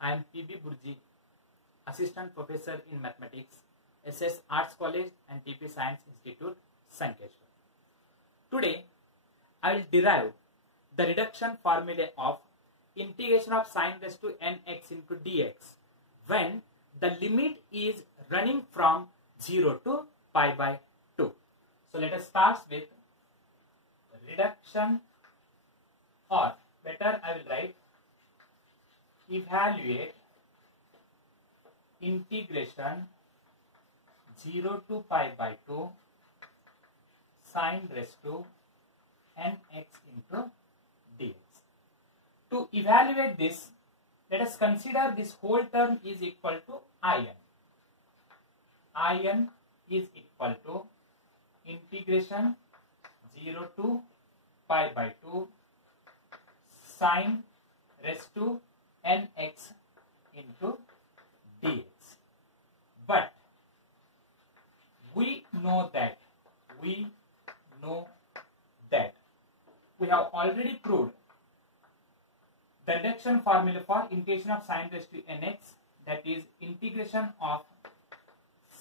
I am P.B. Burji, Assistant Professor in Mathematics, SS Arts College and TP Science Institute, Sankeshwar. Today, I will derive the reduction formula of integration of sin raised to nx into dx when the limit is running from 0 to pi by 2. So let us start with reduction, or better I will write evaluate integration 0 to pi by 2 sin raised to nx into dx. To evaluate this, let us consider this whole term is equal to in. In is equal to integration 0 to pi by 2 sin raised to nx into dx. But we know that we have already proved the reduction formula for integration of sin raised to nx, that is integration of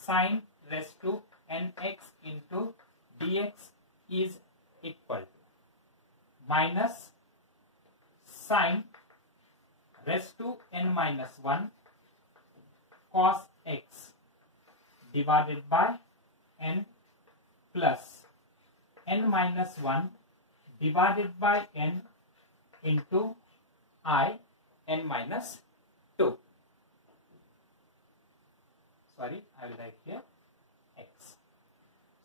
sin raised to nx into dx is equal to minus sin raised to n minus 1 cos x divided by n plus n minus 1 divided by n into n minus 2. Sorry, I will write here x.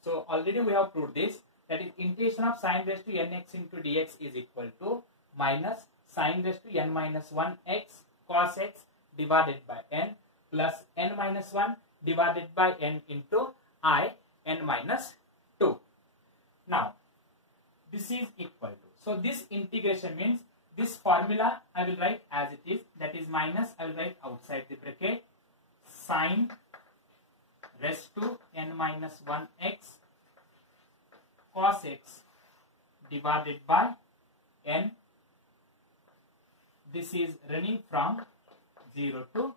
So already we have proved this, that is integration of sin raised to nx into dx is equal to minus sin raised to n minus 1 x cos x divided by n plus n minus 1 divided by n into n minus 2. Now this is equal to, so this integration means this formula I will write as it is, that is minus I will write outside the bracket sin raised to n minus 1 x cos x divided by n. This is running from 0 to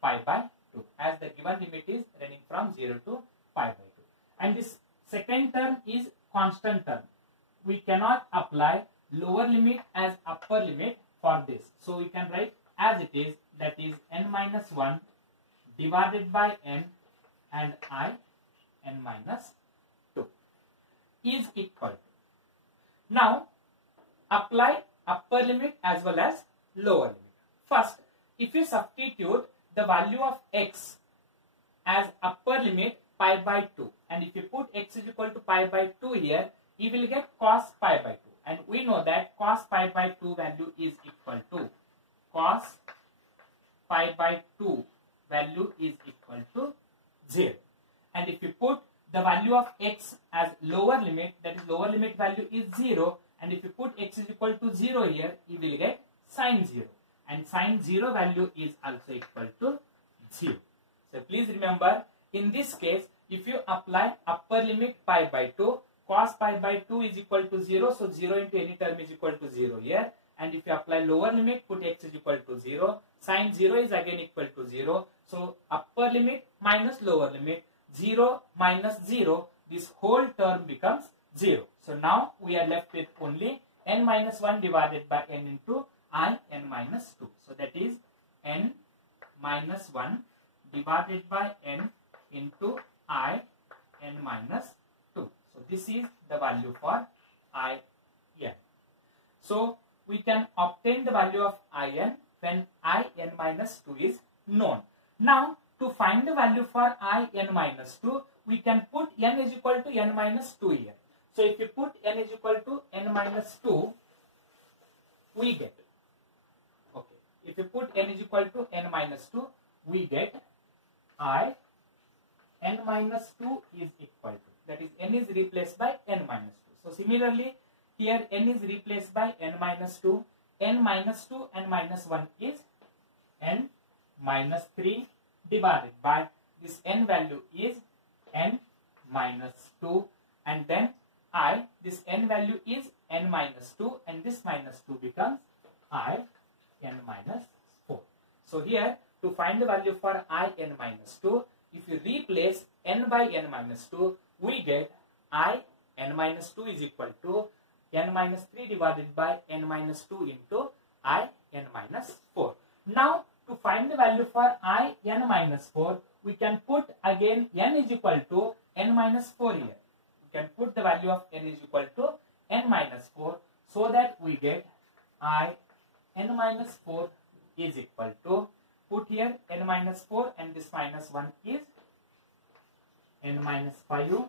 pi by 2, as the given limit is running from 0 to pi by 2. And this second term is constant term. We cannot apply lower limit as upper limit for this. So we can write as it is, that is n minus 1 divided by n and n minus 2 is equal to. Now apply upper limit as well as lower limit. First, if you substitute the value of x as upper limit pi by 2, and if you put x is equal to pi by 2 here, you will get cos pi by 2, and we know that cos pi by 2 value is equal to cos pi by 2 value is equal to 0. And if you put the value of x as lower limit, that is lower limit value is 0, and if you put x is equal to 0 here, you will get sin 0, and sin 0 value is also equal to 0. So please remember, in this case, if you apply upper limit pi by 2, cos pi by 2 is equal to 0, so 0 into any term is equal to 0 here. And if you apply lower limit, put x is equal to 0, sin 0 is again equal to 0. So upper limit minus lower limit, 0 minus 0, this whole term becomes 0. So now we are left with only n minus 1 divided by n into n minus 2. So that is n minus 1 divided by n into n minus 2. So this is the value for in. So we can obtain the value of in when in minus 2 is known. Now to find the value for in minus 2, we can put n is equal to n minus 2 here. So if you put n is equal to n minus 2, we get, okay, if you put n is equal to n minus 2, we get n minus 2 is equal to, that is n is replaced by n minus 2. So similarly here n is replaced by n minus 2, n minus 2 and minus 1 is n minus 3 divided by this n value is n minus 2, and then this n value is n minus 2, and this minus 2 becomes n minus 4. So here, to find the value for I n minus 2, if you replace n by n minus 2, we get I n minus 2 is equal to n minus 3 divided by n minus 2 into I n minus 4. Now, to find the value for I n minus 4, we can put again n is equal to n minus 4 here. We can put the value of n is equal to n minus 4, so that we get I n minus 4 is equal to, put here n minus 4 and this minus 1 is n minus 5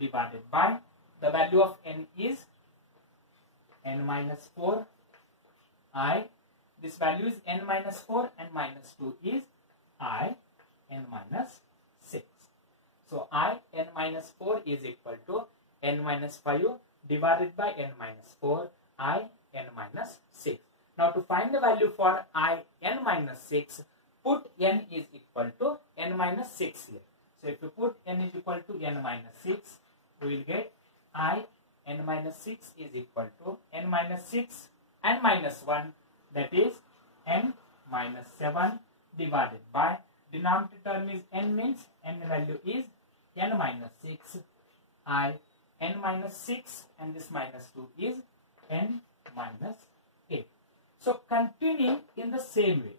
divided by, the value of n is n minus 4 I, this value is n minus 4 and minus 2 is I n minus 6. So I n minus 4 is equal to n minus 5 divided by n minus 4 I n minus 6. Now to find the value for I n minus 6, put n is equal to n minus 6 here. So if you put n is equal to n minus 6, we will get I n minus 6 is equal to n minus 6 and minus 1, that is n minus 7 divided by, denominator term is n means n value is n minus 6, I n minus 6 and this minus 2 is n minus 8. So continuing in the same way,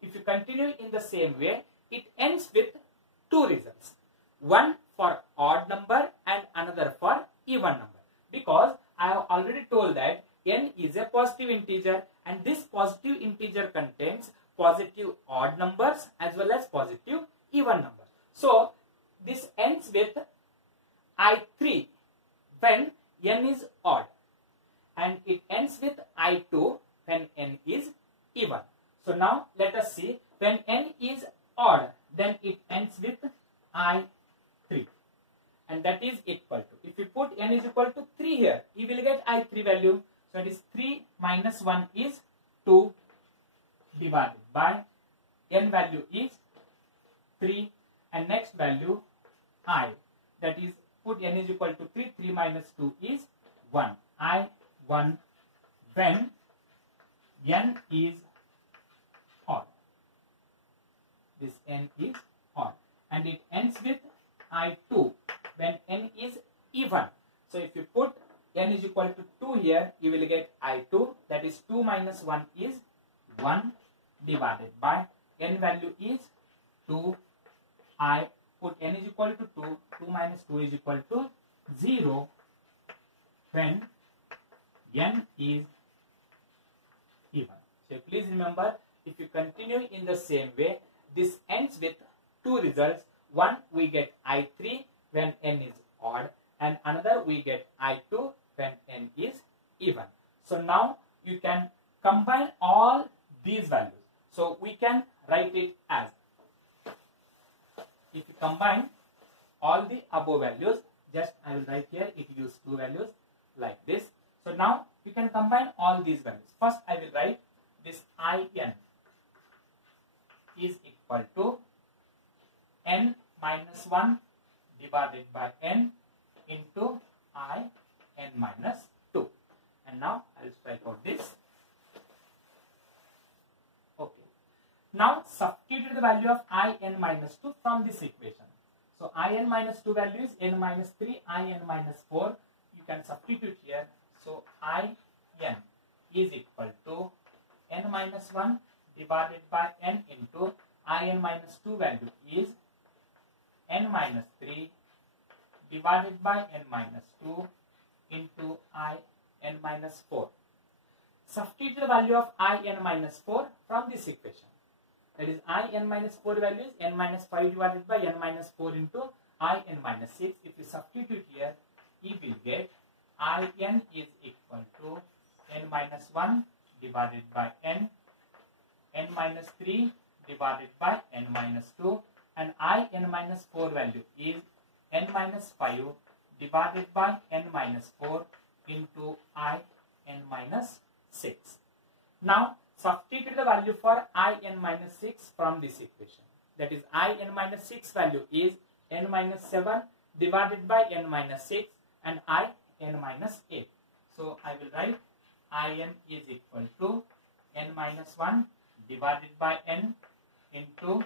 if you continue in the same way, it ends with two results, one for odd number and another for even number, because I have already told that n is a positive integer and this positive integer contains positive odd numbers as well as positive even numbers. So this ends with I3 when n is odd, and it ends with I2 when n is even. So now let us see, when n is odd, then it ends with I3, and that is equal to, if you put n is equal to 3 here, you will get I3 value. So it is 3 minus 1 is 2 divided by n value is 3 and next value I, that is put n is equal to 3, 3 minus 2 is 1, I1 when n is odd, this n is odd, and it ends with I2 when n is even. So if you put n is equal to 2 here, you will get I2, that is 2 minus 1 is 1 divided by n value is 2, I put n is equal to 2, 2 minus 2 is equal to 0 when n is even. So please remember, if you continue in the same way, this ends with two results, one we get I3 when n is odd and another we get I2 when n is even. So now you can combine all these values. So we can write it as, if you combine all the above values, just I will write here, it gives two values like this. So now you can combine all these values. First I will write this In is equal to n minus 1 divided by n into I n minus 2. And now I will strike out this. Okay. Now substitute the value of I n minus 2 from this equation. So I n minus 2 value is n minus 3, I n minus 4. You can substitute here. So I n is equal to n minus 1 divided by n into I n minus 2 value is n minus 3 divided by n minus 2 into I n minus 4. Substitute the value of I n minus 4 from this equation. That is I n minus 4 value is n minus 5 divided by n minus 4 into I n minus 6. If you substitute here, you will get I n is equal to n minus 1 divided by n minus 3 divided by n minus 2, and I n minus 4 value is n minus 5 divided by n minus 4 into I n minus 6. Now substitute the value for I n minus 6 from this equation. That is I n minus 6 value is n minus 7 divided by n minus 6 and I n minus 8. So I will write I n is equal to n minus 1 divided by n into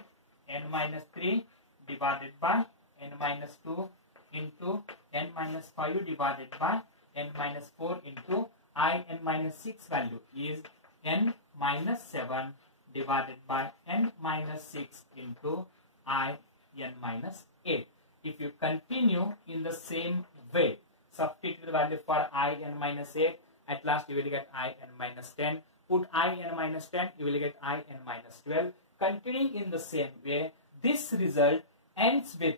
n minus 3 divided by n minus 2 into n minus 5 divided by n minus 4 into I n minus 6 value is n minus 7 divided by n minus 6 into I n minus 8. If you continue in the same way, substitute the value for I n minus 8, at last you will get I n minus 10. Put I n minus 10, you will get I n minus 12. Continuing in the same way, this result ends with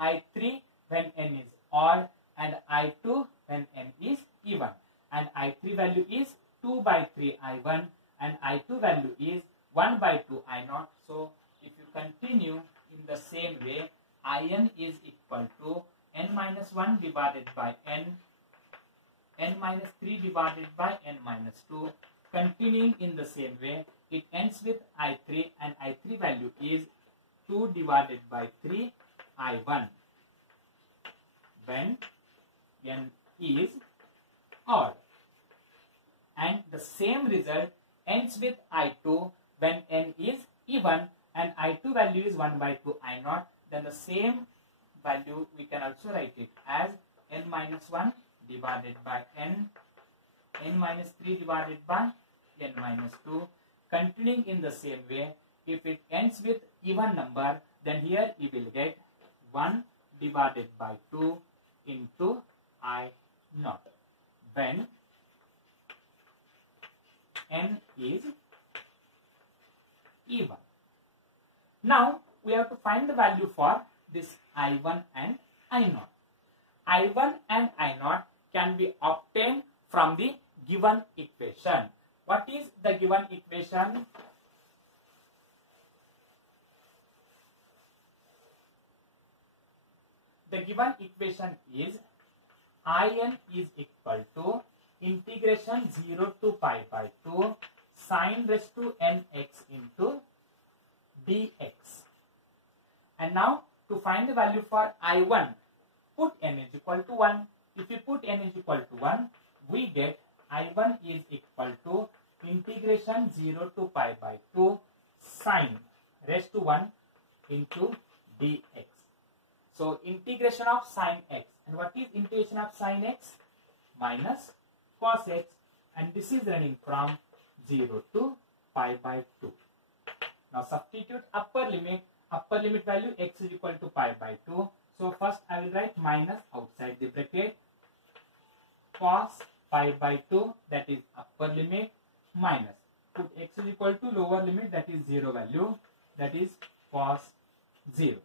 I3 when n is odd and I2 when n is even. And I3 value is 2 by 3 I1 and I2 value is 1 by 2 I0. So if you continue in the same way, In is equal to n minus 1 divided by n minus 3 divided by n minus 2. Continuing in the same way, it ends with I3 and I3 value is 2 divided by 3 I1 when n is odd. And the same result ends with I2 when n is even and I2 value is 1 by 2 I0. Then the same value we can also write it as n minus 1 divided by n minus 3 divided by n minus 2. Continuing in the same way, if it ends with even number, then here you will get 1 divided by 2 into I0 when n is even. Now we have to find the value for this I1 and I0. I1 and I0 can be obtained from the given equation. What is the given equation? The given equation is In is equal to integration 0 to pi by 2 sin raised to nx into dx. And now to find the value for I1, put n is equal to 1. If you put n is equal to 1, we get I1 is equal to integration 0 to pi by 2 sin raised to 1 into dx. So integration of sin x. And what is integration of sin x? Minus cos x. And this is running from 0 to pi by 2. Now substitute upper limit. Upper limit value x is equal to pi by 2. So first I will write minus outside the bracket cos pi by 2, that is upper limit, minus put x is equal to lower limit, that is 0 value, that is cos 0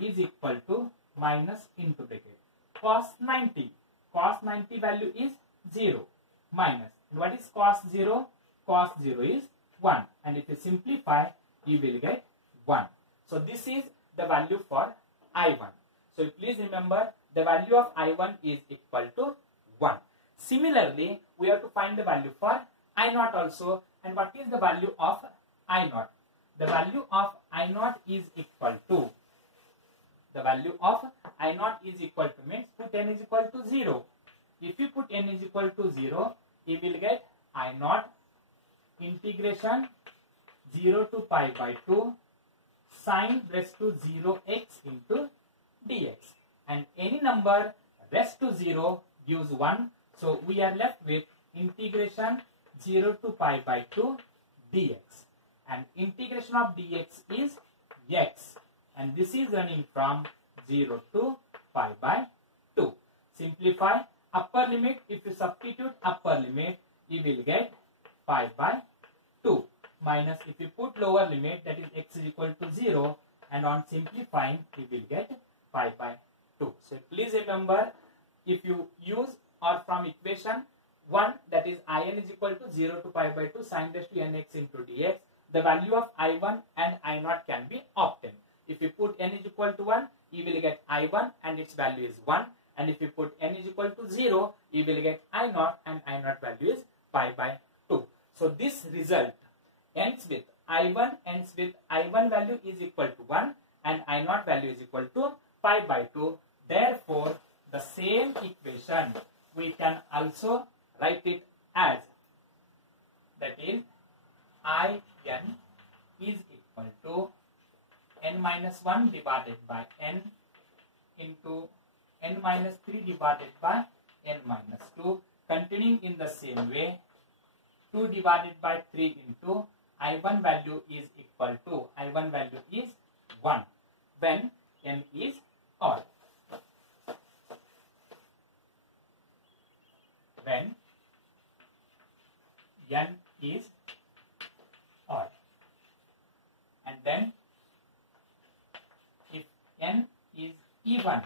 is equal to minus into bracket cos 90. Cos 90 value is 0 minus. And what is cos 0? Cos 0 is 1. And if you simplify, you will get 1. So this is the value for I1. So please remember the value of I1 is equal to 1. Similarly, we have to find the value for I0 also. And what is the value of I0? The value of I0 is equal to, the value of I0 is equal to means put n is equal to 0. If you put n is equal to 0, you will get I0 integration 0 to pi by 2 sin raised to 0x into dx. And any number raised to 0 gives 1. So we are left with integration 0 to pi by 2 dx. And integration of dx is x. And this is running from 0 to pi by 2. Simplify upper limit. If you substitute upper limit, you will get pi by 2. Minus if you put lower limit, that is x is equal to 0. And on simplifying, you will get pi by 2. So please remember, if you use or from equation 1, that is In is equal to 0 to pi by 2 sin raised to nx into dx, the value of I1 and I0 can be obtained. If you put n is equal to 1, you will get I1 and its value is 1. And if you put n is equal to 0, you will get I0 and I0 value is pi by 2. So this result ends with I1 value is equal to 1 and I0 value is equal to pi by 2. Therefore, the same equation we can also write it as, that is In is equal to n minus 1 divided by n into n minus 3 divided by n minus 2. Continuing in the same way, 2 divided by 3 into I1 value is equal to, I1 value is 1 when n is odd. When n is odd. And then if n is even,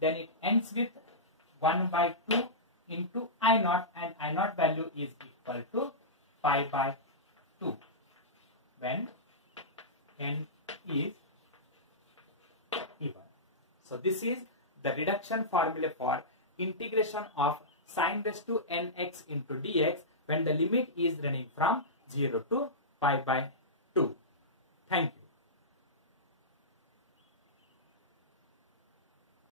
then it ends with 1 by 2 into I0, and I0 value is equal to pi by 2 when n is even. So this is the reduction formula for integration of sin raised to nx into dx when the limit is running from 0 to pi by 2. Thank you.